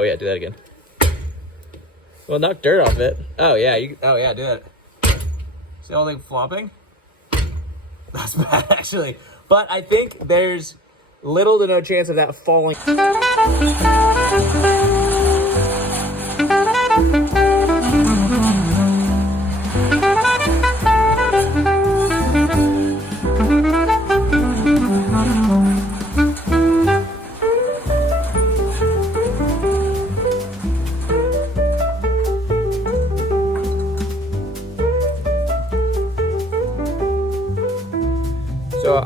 Oh yeah, do that again. Well, knock dirt off it. Oh yeah, oh yeah, do it. See the whole thing flopping? That's bad, actually. But I think there's little to no chance of that falling. So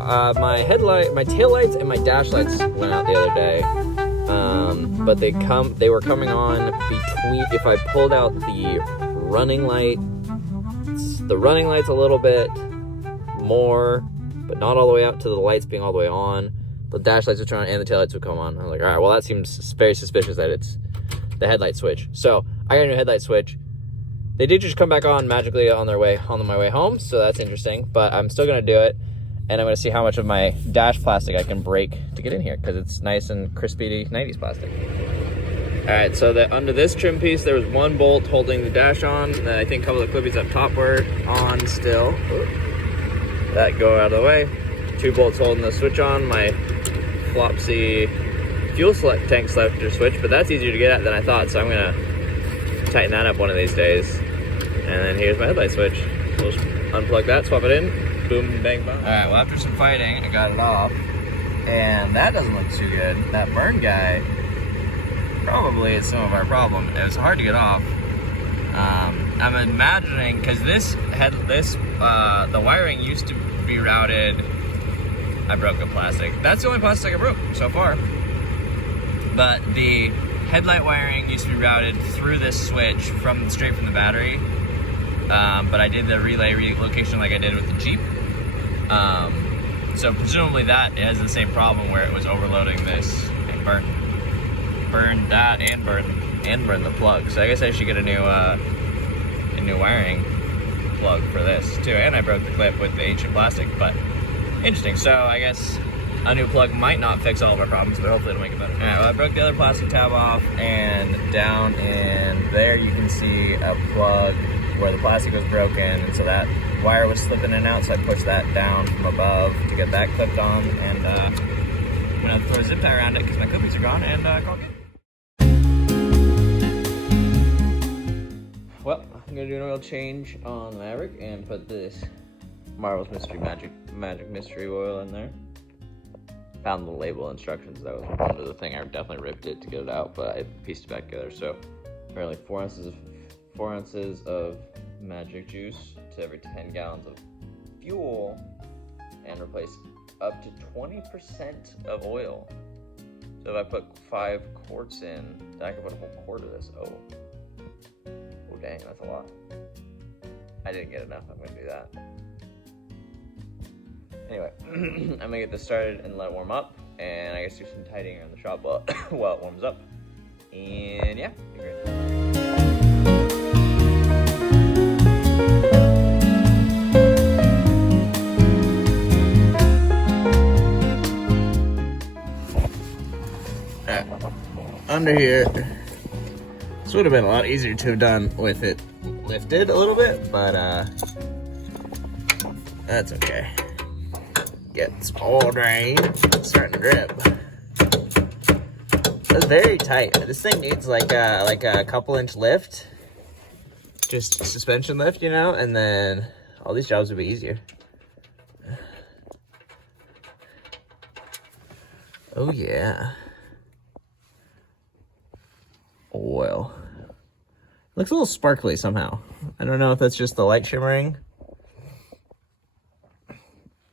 my taillights and my dash lights went out the other day, but they were coming on between. If I pulled out the running lights a little bit more, but not all the way out to the lights being all the way on. The dash lights would turn on and the taillights would come on. I was like, all right, well that seems very suspicious that it's the headlight switch. So I got a new headlight switch. They did just come back on magically on my way home, so that's interesting. But I'm still gonna do it. And I'm gonna see how much of my dash plastic I can break to get in here, because it's nice and crispy 90s plastic. All right, so under this trim piece, there was one bolt holding the dash on, and then I think a couple of the clippies up top were on still. That go out of the way. 2 bolts holding the switch on, my flopsy fuel tank selector switch, but that's easier to get at than I thought, so I'm gonna tighten that up one of these days. And then here's my headlight switch. We'll just unplug that, swap it in. Boom, bang, bang. All right, well, after some fighting, I got it off, and that doesn't look too good. That burn guy probably is some of our problem. It was hard to get off. I'm imagining, because the wiring used to be routed. I broke the plastic. That's the only plastic I broke so far. But the headlight wiring used to be routed through this switch straight from the battery. But I did the relay relocation like I did with the Jeep. So presumably that has the same problem where it was overloading this and burned that and burn the plug. So I guess I should get a new wiring plug for this too. And I broke the clip with the ancient plastic, but interesting. So I guess a new plug might not fix all of our problems, but hopefully it'll make it better. All right, well, I broke the other plastic tab off, and down in there you can see a plug where the plastic was broken, and so that wire was slipping in and out, so I pushed that down from above to get that clipped on, and I'm gonna throw a zip tie around it because my clippings are gone, and call again. Well, I'm gonna do an oil change on the Maverick and put this Marvel's Mystery Magic Mystery Oil in there. Found the label instructions. That was under the thing. I definitely ripped it to get it out, but I pieced it back together. So apparently 4 ounces of magic juice to every 10 gallons of fuel, and replace up to 20% of oil. So if I put 5 quarts in, then I can put a whole quart of this. Oh dang, that's a lot. I didn't get enough. I'm gonna do that. Anyway, I'm gonna get this started and let it warm up, and I guess do some tightening around the shop while it warms up. And yeah, be great. Under here, this would have been a lot easier to have done with it lifted a little bit, but that's okay. Get some oil drain, it's starting to drip. It's very tight. This thing needs like a couple inch lift, just suspension lift, you know, and then all these jobs would be easier. Oh yeah. Oil. Looks a little sparkly somehow. I don't know if that's just the light shimmering.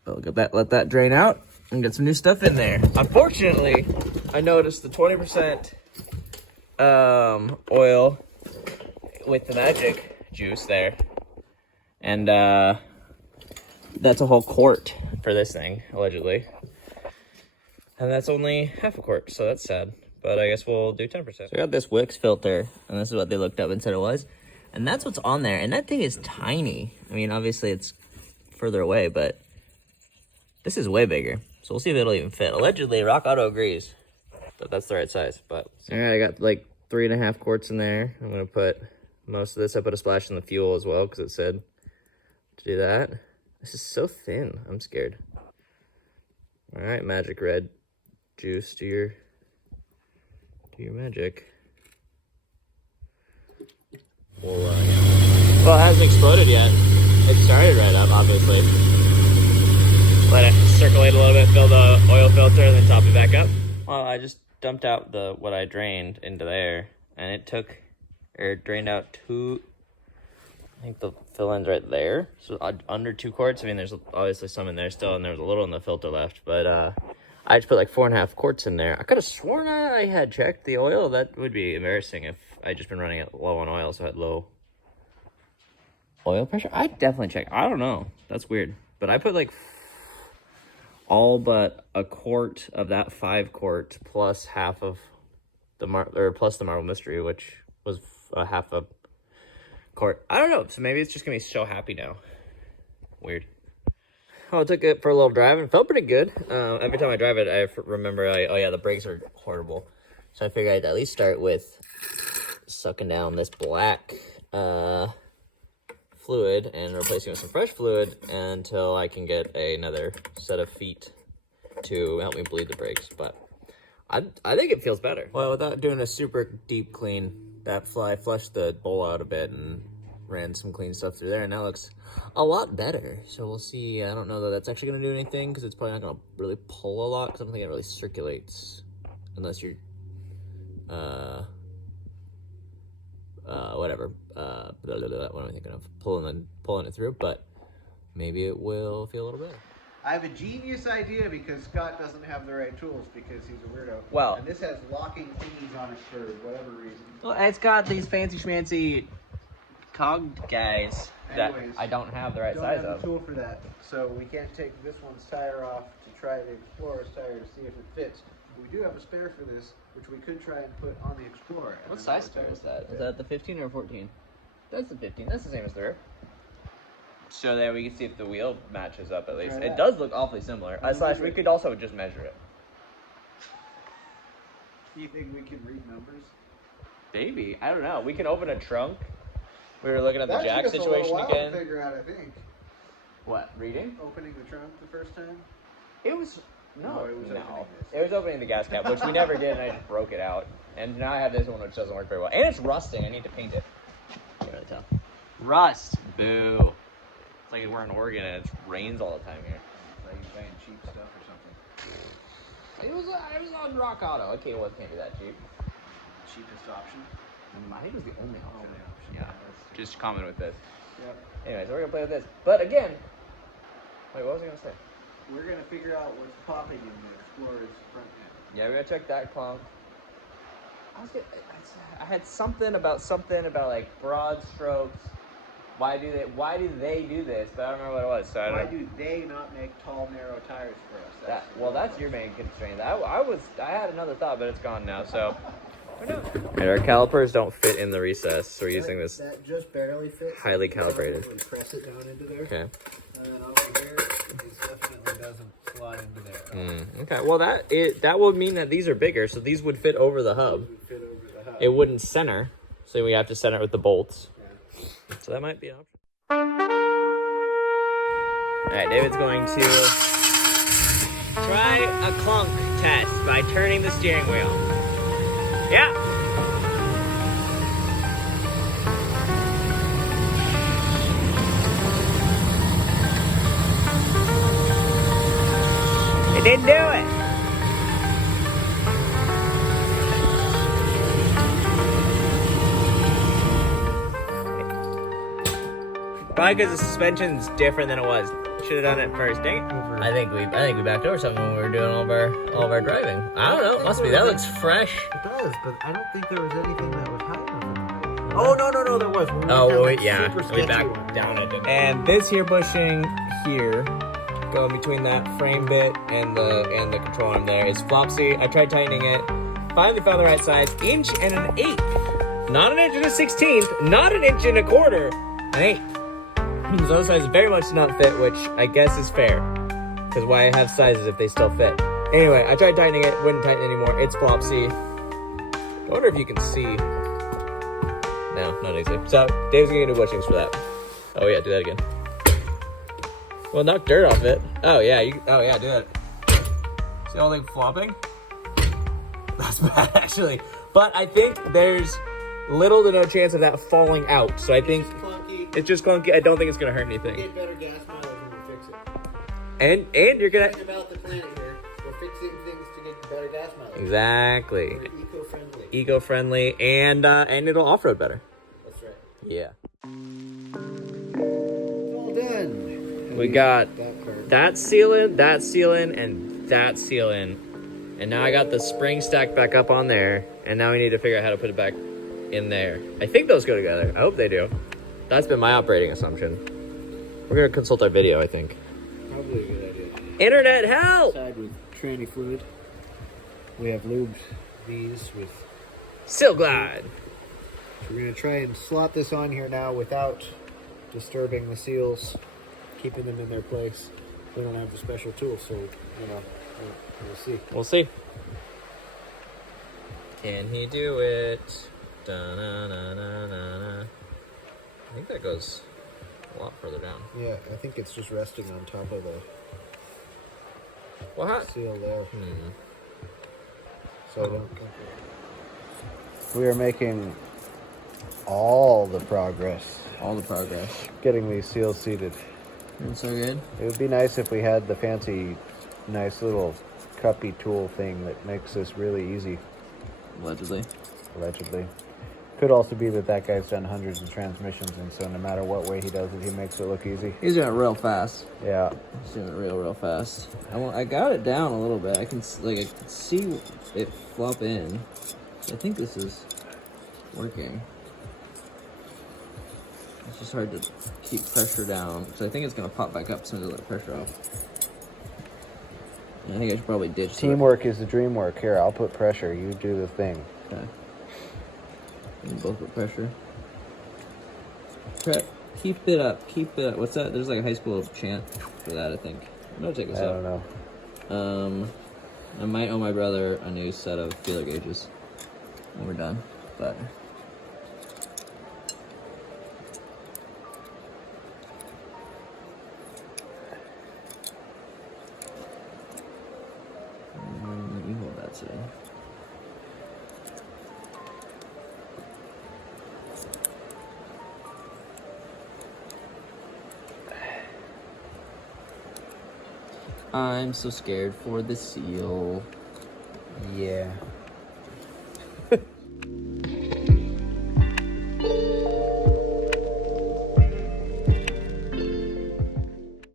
But look at that, let that drain out and get some new stuff in there. Unfortunately, I noticed the 20% oil with the magic juice there. And that's a whole quart for this thing, allegedly. And that's only half a quart, so that's sad. But I guess we'll do 10%. So I got this Wix filter, and this is what they looked up and said it was. And that's what's on there, and that thing is tiny. I mean, obviously it's further away, but this is way bigger. So we'll see if it'll even fit. Allegedly, Rock Auto agrees that that's the right size, but... All right, I got like 3.5 quarts in there. I'm gonna put most of this. I put a splash in the fuel as well because it said to do that. This is so thin. I'm scared. All right, magic red juice. Do your magic. Well, yeah. Well, it hasn't exploded yet. It started right up, obviously. Let it circulate a little bit, fill the oil filter, and then top it back up. Well, I just dumped out what I drained into there, and it drained out I think the fill end's right there. So under 2 quarts. I mean, there's obviously some in there still, and there was a little in the filter left, but I just put like 4.5 quarts in there. I could have sworn I had checked the oil. That would be embarrassing if I just been running it low on oil, so I had low oil pressure. I definitely checked. I don't know. That's weird. But I put like all but a quart of that 5 quart plus half of plus the Marble Mystery, which was a half a quart. I don't know. So maybe it's just gonna be so happy now. Weird. I took it for a little drive and it felt pretty good. Every time I drive it, I remember, oh yeah, the brakes are horrible. So I figured I'd at least start with sucking down this black fluid and replacing it with some fresh fluid until I can get another set of feet to help me bleed the brakes. But I think it feels better. Well, without doing a super deep clean, that fly flushed the bowl out a bit and ran some clean stuff through there, and that looks a lot better. So we'll see. I don't know that that's actually going to do anything because it's probably not going to really pull a lot because I don't think it really circulates unless you're whatever, what am I thinking of? Pulling it through, but maybe it will feel a little better. I have a genius idea because Scott doesn't have the right tools because he's a weirdo. Well, and this has locking thingies on it for whatever reason. Well, it's got these fancy schmancy cog guys that I don't have the right size of. Don't have a tool for that, so we can't take this one's tire off to try the Explorer's tire to see if it fits. But we do have a spare for this, which we could try and put on the Explorer. What size tire is that? Is that the 15 or 14? That's the 15. That's the same as the rear. So there we can see if the wheel matches up at least. It does look awfully similar. We could also just measure it. Do you think we can read numbers? Maybe. I don't know. We can open a trunk. We were looking at the jack situation again. To figure out, I think. What? Reading? Opening the trunk the first time? It was... No, it was opening this. It was opening the gas cap, which we never did, and I just broke it out. And now I have this one, which doesn't work very well. And it's rusting. I need to paint it. You can really tell. Rust. Boo. It's like we're in Oregon and it rains all the time here. It's like you're buying cheap stuff or something. It was on Rock Auto. Okay, well, it can't be that cheap. Cheapest option? I think it was the only option. Yeah. Just comment with this. Yep. Anyway, so we're gonna play with this. But again, wait, what was I gonna say? We're gonna figure out what's popping in the Explorer's front end. Yeah, we're gonna check that Clunk. I had something about like broad strokes. Why do they do this? But I don't remember what it was. So why do they not make tall, narrow tires for us? That's your main constraint. I had another thought, but it's gone now. So. And our calipers don't fit in the recess, so we're using this. That just barely fits. Highly calibrated. And press it down into there. Okay. And then over here, it definitely doesn't slide into there. Okay. Well, that would mean that these are bigger, so these would fit over the hub. It wouldn't center, so we have to center it with the bolts. Yeah. So that might be an option. All right, David's going to try a Clunk test by turning the steering wheel. Yeah. It didn't do it. Probably because the suspension's different than it was. Should have done it first. Dang it. I think we backed over something when we were doing all of our driving. I don't know. It must be. That looks fresh. It does, but I don't think there was anything that was high enough. Oh no, there was. Yeah. We backed down it. And this here bushing here, going between that frame bit and the control arm there, is flopsy. I tried tightening it. Finally found the right size. 1 1/8 inches. Not 1 1/16. Not 1 1/4 inches. 1/8. So those sizes very much do not fit, which I guess is fair. Because why have sizes if they still fit? Anyway, I tried tightening it, wouldn't tighten anymore. It's flopsy. wonder if you can see. No, not easily. So Dave's gonna do bushings for that. Oh yeah, do that again. Well, knock dirt off it. Oh yeah, do it. See the whole thing flopping? That's bad actually. But I think there's little to no chance of that falling out. So I think it's just clunky. I don't think it's gonna hurt anything. Get better gas mileage when we fix it. And you're gonna. Think about the planet here. We're fixing things to get better gas mileage. Exactly. We're eco-friendly. Eco-friendly, and it'll off-road better. That's right. Yeah. It's all done. We got part. that sealing, and that sealing. And now I got the spring stacked back up on there, and now we need to figure out how to put it back in there. I think those go together. I hope they do. That's been my operating assumption. We're gonna consult our video, I think. Probably a good idea. Internet help! Side with tranny fluid. We have lubed these with Seal Glide. So we're going to try and slot this on here now without disturbing the seals, keeping them in their place. We don't have the special tool, so, you know, we'll see. We'll see. Can he do it? Da-na-na-na-na-na. I think that goes a lot further down. Yeah, I think it's just resting on top of the What? seal there. So I don't... We are making all the progress. All the progress. Getting these seals seated. Doing so good. It would be nice if we had the fancy, nice little cuppy tool thing that makes this really easy. Allegedly. Allegedly. Could also be that guy's done hundreds of transmissions, and so no matter what way he does it, he makes it look easy. He's doing it real fast. Yeah. He's doing it real fast. I got it down a little bit. I can see it flop in. So I think this is working. It's just hard to keep pressure down, so I think it's gonna pop back up as soon as I let pressure off. And I think I should probably ditch. Teamwork is the dream work. Here, I'll put pressure. You do the thing. Okay. We both put pressure. Keep it up. Keep it up. What's that? There's like a high school chant for that, I think. I'm gonna take this I out. don't know. I might owe my brother a new set of feeler gauges when we're done, but. You hold that today. I'm so scared for the seal. Yeah.